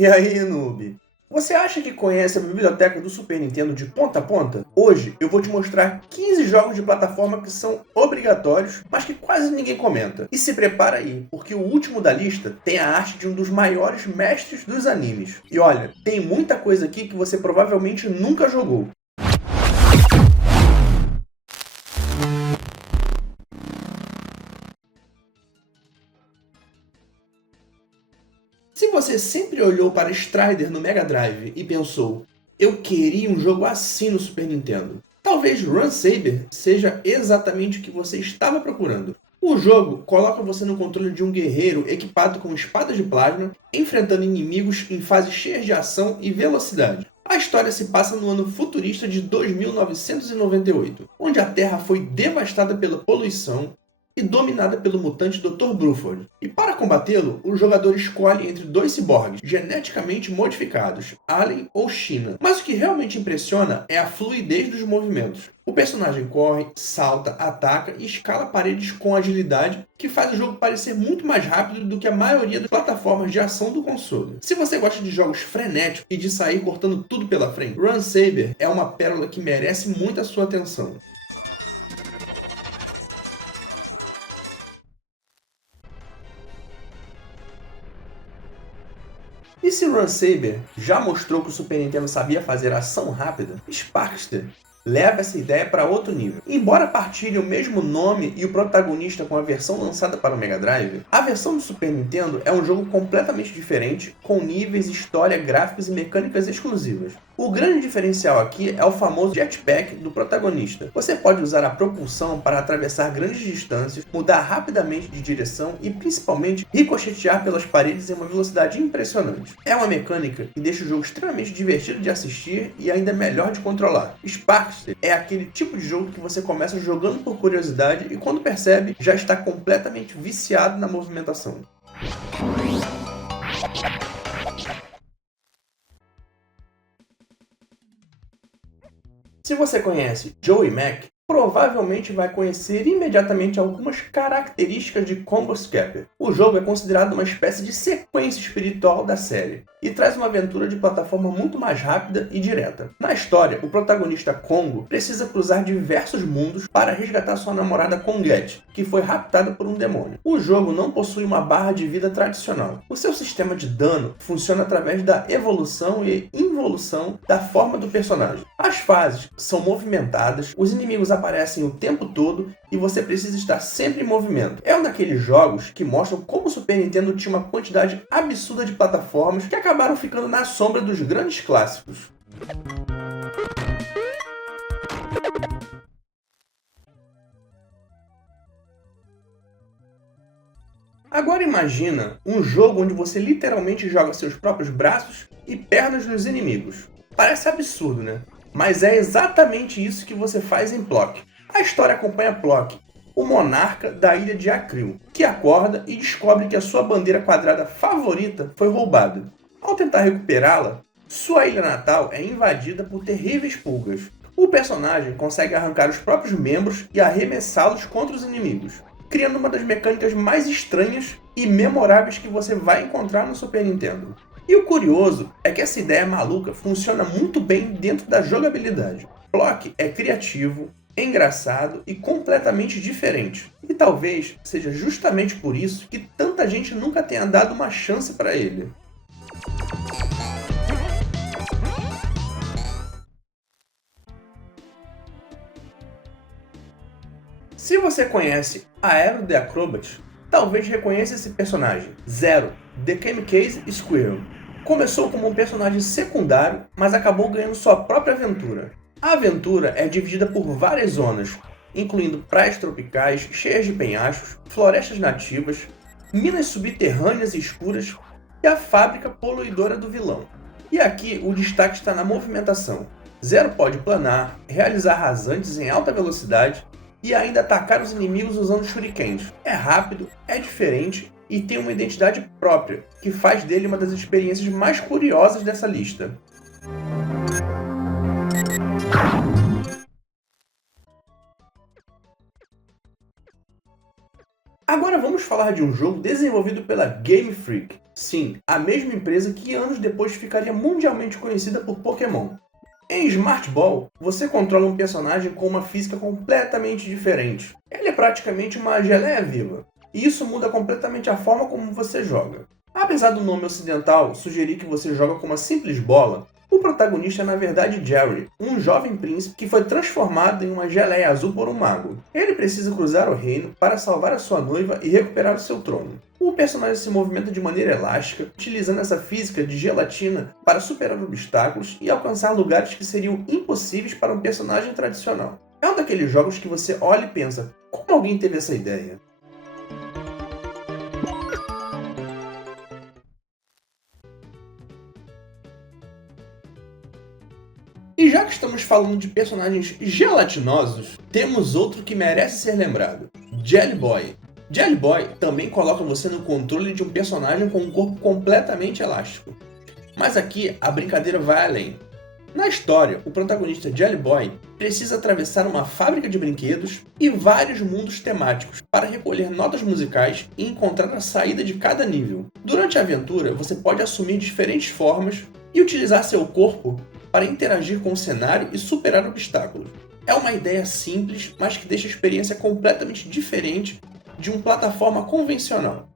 E aí, noob? Você acha que conhece a biblioteca do Super Nintendo de ponta a ponta? Hoje eu vou te mostrar 15 jogos de plataforma que são obrigatórios, mas que quase ninguém comenta. E se prepara aí, porque o último da lista tem a arte de um dos maiores mestres dos animes. E olha, tem muita coisa aqui que você provavelmente nunca jogou. Se você sempre olhou para Strider no Mega Drive e pensou, eu queria um jogo assim no Super Nintendo, talvez Run Saber seja exatamente o que você estava procurando. O jogo coloca você no controle de um guerreiro equipado com espadas de plasma, enfrentando inimigos em fases cheias de ação e velocidade. A história se passa no ano futurista de 2998, onde a Terra foi devastada pela poluição e dominada pelo mutante Dr. Bruford. E para combatê-lo, o jogador escolhe entre dois ciborgues geneticamente modificados, Alien ou China. Mas o que realmente impressiona é a fluidez dos movimentos. O personagem corre, salta, ataca e escala paredes com agilidade, que faz o jogo parecer muito mais rápido do que a maioria das plataformas de ação do console. Se você gosta de jogos frenéticos e de sair cortando tudo pela frente, Run Saber é uma pérola que merece muito a sua atenção. E se Run Saber já mostrou que o Super Nintendo sabia fazer ação rápida, Sparkster leva essa ideia para outro nível. Embora partilhe o mesmo nome e o protagonista com a versão lançada para o Mega Drive, a versão do Super Nintendo é um jogo completamente diferente, com níveis, história, gráficos e mecânicas exclusivas. O grande diferencial aqui é o famoso jetpack do protagonista. Você pode usar a propulsão para atravessar grandes distâncias, mudar rapidamente de direção e principalmente ricochetear pelas paredes em uma velocidade impressionante. É uma mecânica que deixa o jogo extremamente divertido de assistir e ainda melhor de controlar. Sparkster é aquele tipo de jogo que você começa jogando por curiosidade e quando percebe, já está completamente viciado na movimentação. Se você conhece Joey Mac, provavelmente vai conhecer imediatamente algumas características de Combo Scapper. O jogo é considerado uma espécie de sequência espiritual da série e traz uma aventura de plataforma muito mais rápida e direta. Na história, o protagonista Congo precisa cruzar diversos mundos para resgatar sua namorada Conguette, que foi raptada por um demônio. O jogo não possui uma barra de vida tradicional. O seu sistema de dano funciona através da evolução e involução da forma do personagem. As fases são movimentadas, os inimigos aparecem o tempo todo e você precisa estar sempre em movimento. É um daqueles jogos que mostram como o Super Nintendo tinha uma quantidade absurda de plataformas que acabaram ficando na sombra dos grandes clássicos. Agora imagina um jogo onde você literalmente joga seus próprios braços e pernas nos inimigos. Parece absurdo, né? Mas é exatamente isso que você faz em Plock. A história acompanha Plock, o monarca da ilha de Akril, que acorda e descobre que a sua bandeira quadrada favorita foi roubada. Ao tentar recuperá-la, sua ilha natal é invadida por terríveis pulgas. O personagem consegue arrancar os próprios membros e arremessá-los contra os inimigos, criando uma das mecânicas mais estranhas e memoráveis que você vai encontrar no Super Nintendo. E o curioso é que essa ideia maluca funciona muito bem dentro da jogabilidade. Plock é criativo, engraçado e completamente diferente. E talvez seja justamente por isso que tanta gente nunca tenha dado uma chance para ele. Se você conhece Aero the Acrobat, talvez reconheça esse personagem, Zero, The Kamikaze Squirrel. Começou como um personagem secundário, mas acabou ganhando sua própria aventura. A aventura é dividida por várias zonas, incluindo praias tropicais cheias de penhascos, florestas nativas, minas subterrâneas e escuras e a fábrica poluidora do vilão. E aqui o destaque está na movimentação. Zero pode planar, realizar rasantes em alta velocidade e ainda atacar os inimigos usando shurikens. É rápido, é diferente e tem uma identidade própria, que faz dele uma das experiências mais curiosas dessa lista. Agora Agora vamos falar de um jogo desenvolvido pela Game Freak. Sim, a mesma empresa que anos depois ficaria mundialmente conhecida por Pokémon. Em Smart Ball, você controla um personagem com uma física completamente diferente. Ele é praticamente uma geleia viva, e isso muda completamente a forma como você joga. Apesar do nome ocidental sugerir que você joga com uma simples bola, o protagonista é na verdade Jerry, um jovem príncipe que foi transformado em uma geleia azul por um mago. Ele precisa cruzar o reino para salvar a sua noiva e recuperar o seu trono. O personagem se movimenta de maneira elástica, utilizando essa física de gelatina para superar obstáculos e alcançar lugares que seriam impossíveis para um personagem tradicional. É um daqueles jogos que você olha e pensa, como alguém teve essa ideia? E já que estamos falando de personagens gelatinosos, temos outro que merece ser lembrado: Jelly Boy. Jelly Boy também coloca você no controle de um personagem com um corpo completamente elástico. Mas aqui a brincadeira vai além. Na história, o protagonista Jelly Boy precisa atravessar uma fábrica de brinquedos e vários mundos temáticos para recolher notas musicais e encontrar a saída de cada nível. Durante a aventura, você pode assumir diferentes formas e utilizar seu corpo para interagir com o cenário e superar obstáculos. É uma ideia simples, mas que deixa a experiência completamente diferente de uma plataforma convencional.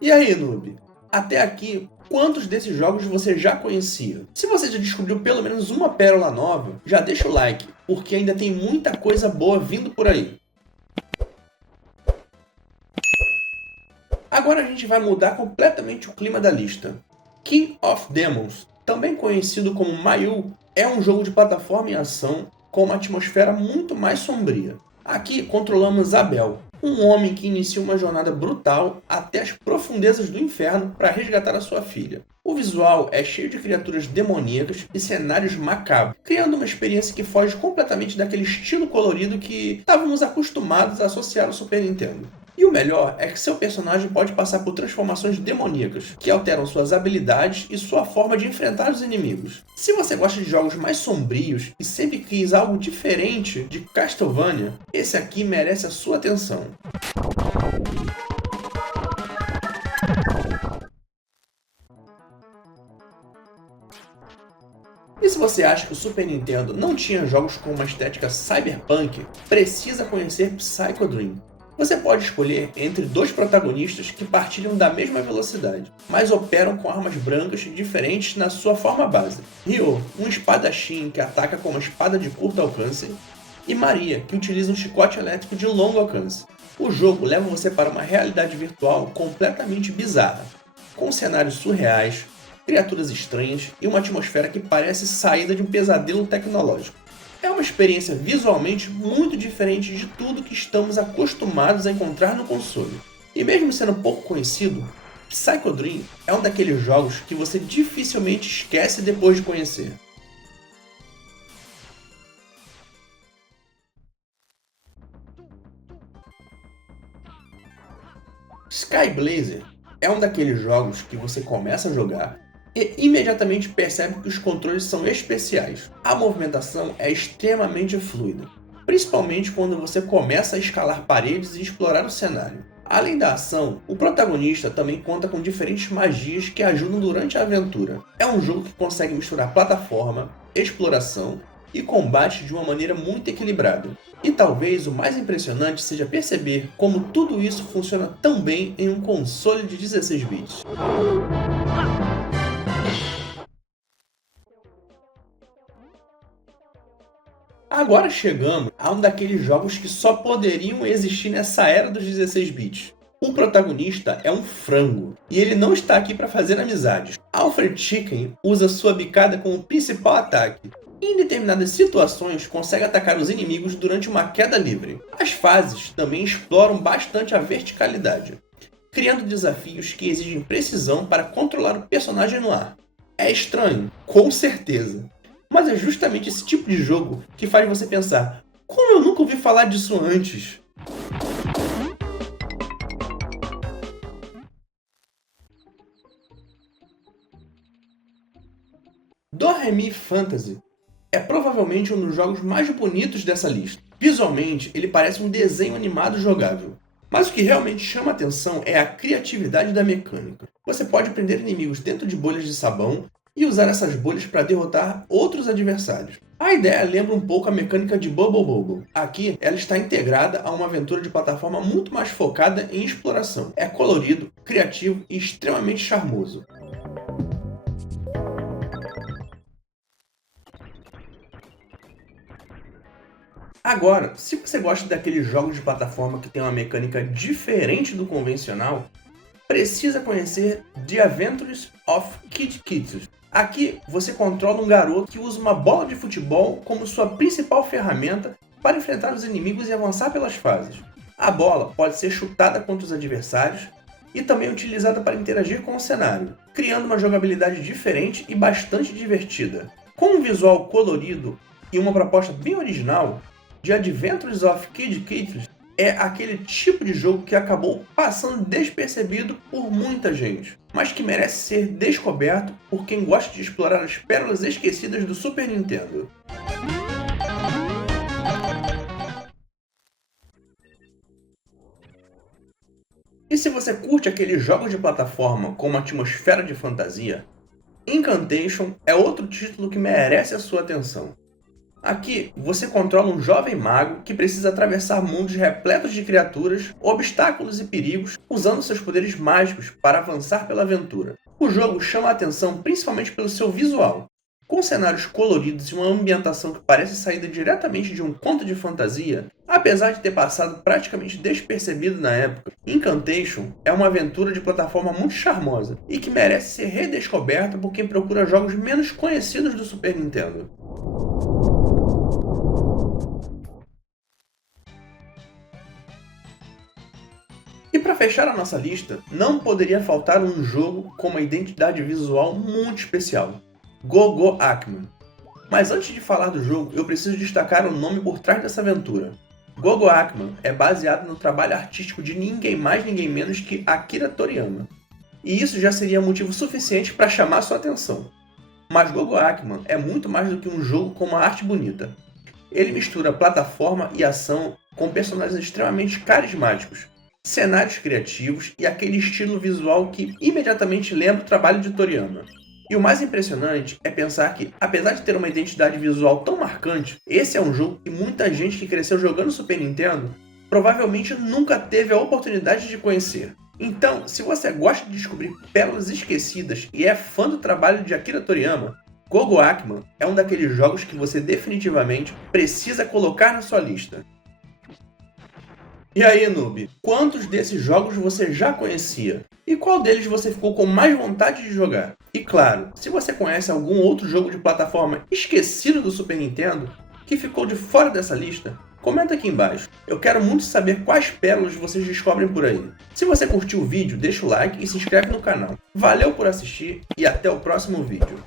E aí, noob? Até aqui, quantos desses jogos você já conhecia? Se você já descobriu pelo menos uma pérola nova, já deixa o like, porque ainda tem muita coisa boa vindo por aí. Agora a gente vai mudar completamente o clima da lista. King of Demons, também conhecido como Mayu, é um jogo de plataforma em ação com uma atmosfera muito mais sombria. Aqui controlamos Abel, um homem que inicia uma jornada brutal até as profundezas do inferno para resgatar a sua filha. O visual é cheio de criaturas demoníacas e cenários macabros, criando uma experiência que foge completamente daquele estilo colorido que estávamos acostumados a associar ao Super Nintendo. E o melhor é que seu personagem pode passar por transformações demoníacas, que alteram suas habilidades e sua forma de enfrentar os inimigos. Se você gosta de jogos mais sombrios e sempre quis algo diferente de Castlevania, esse aqui merece a sua atenção. E se você acha que o Super Nintendo não tinha jogos com uma estética cyberpunk, precisa conhecer Psycho Dream. Você pode escolher entre dois protagonistas que partilham da mesma velocidade, mas operam com armas brancas diferentes na sua forma base. Ryo, um espadachim que ataca com uma espada de curto alcance, e Maria, que utiliza um chicote elétrico de longo alcance. O jogo leva você para uma realidade virtual completamente bizarra, com cenários surreais, criaturas estranhas e uma atmosfera que parece saída de um pesadelo tecnológico. É uma experiência visualmente muito diferente de tudo que estamos acostumados a encontrar no console. E mesmo sendo pouco conhecido, Psycho Dream é um daqueles jogos que você dificilmente esquece depois de conhecer. Sky Blazer é um daqueles jogos que você começa a jogar e imediatamente percebe que os controles são especiais. A movimentação é extremamente fluida, principalmente quando você começa a escalar paredes e explorar o cenário. Além da ação, o protagonista também conta com diferentes magias que ajudam durante a aventura. É um jogo que consegue misturar plataforma, exploração e combate de uma maneira muito equilibrada. E talvez o mais impressionante seja perceber como tudo isso funciona tão bem em um console de 16 bits. Agora chegamos a um daqueles jogos que só poderiam existir nessa era dos 16 bits. O protagonista é um frango, e ele não está aqui para fazer amizades. Alfred Chicken usa sua bicada como principal ataque, e em determinadas situações consegue atacar os inimigos durante uma queda livre. As fases também exploram bastante a verticalidade, criando desafios que exigem precisão para controlar o personagem no ar. É estranho, com certeza. Mas é justamente esse tipo de jogo que faz você pensar: como eu nunca ouvi falar disso antes? Do-Re-Mi Fantasy é provavelmente provavelmente um dos jogos mais bonitos dessa lista. Visualmente, ele parece um desenho animado jogável. Mas o que realmente chama a atenção é a criatividade da mecânica. Você pode prender inimigos dentro de bolhas de sabão e usar essas bolhas para derrotar outros adversários. A ideia lembra um pouco a mecânica de Bubble Bobble. Aqui, ela está integrada a uma aventura de plataforma muito mais focada em exploração. É colorido, criativo e extremamente charmoso. Agora, se você gosta daqueles jogos de plataforma que tem uma mecânica diferente do convencional, precisa conhecer The Adventures of Kid Icarus. Aqui, você controla um garoto que usa uma bola de futebol como sua principal ferramenta para enfrentar os inimigos e avançar pelas fases. A bola pode ser chutada contra os adversários e também utilizada para interagir com o cenário, criando uma jogabilidade diferente e bastante divertida. Com um visual colorido e uma proposta bem original, The Adventures of Kid Icarus é aquele tipo de jogo que acabou passando despercebido por muita gente, mas que merece ser descoberto por quem gosta de explorar as pérolas esquecidas do Super Nintendo. E se você curte aqueles jogos de plataforma com uma atmosfera de fantasia, Incantation é outro título que merece a sua atenção. Aqui, você controla um jovem mago que precisa atravessar mundos repletos de criaturas, obstáculos e perigos, usando seus poderes mágicos para avançar pela aventura. O jogo chama a atenção principalmente pelo seu visual. Com cenários coloridos e uma ambientação que parece saída diretamente de um conto de fantasia, apesar de ter passado praticamente despercebido na época, Incantation é uma aventura de plataforma muito charmosa e que merece ser redescoberta por quem procura jogos menos conhecidos do Super Nintendo. E para fechar a nossa lista, não poderia faltar um jogo com uma identidade visual muito especial, Go-Go Ackman. Mas antes de falar do jogo, eu preciso destacar o nome por trás dessa aventura. Go-Go Ackman é baseado no trabalho artístico de ninguém mais ninguém menos que Akira Toriyama. E isso já seria motivo suficiente para chamar sua atenção. Mas Go-Go Ackman é muito mais do que um jogo com uma arte bonita. Ele mistura plataforma e ação com personagens extremamente carismáticos, cenários criativos e aquele estilo visual que imediatamente lembra o trabalho de Toriyama. E o mais impressionante é pensar que, apesar de ter uma identidade visual tão marcante, esse é um jogo que muita gente que cresceu jogando Super Nintendo provavelmente nunca teve a oportunidade de conhecer. Então, se você gosta de descobrir pérolas esquecidas e é fã do trabalho de Akira Toriyama, Go-Go Ackman é um daqueles jogos que você definitivamente precisa colocar na sua lista. E aí, noob, quantos desses jogos você já conhecia? E qual deles você ficou com mais vontade de jogar? E claro, se você conhece algum outro jogo de plataforma esquecido do Super Nintendo, que ficou de fora dessa lista, comenta aqui embaixo. Eu quero muito saber quais pérolas vocês descobrem por aí. Se você curtiu o vídeo, deixa o like e se inscreve no canal. Valeu por assistir e até o próximo vídeo.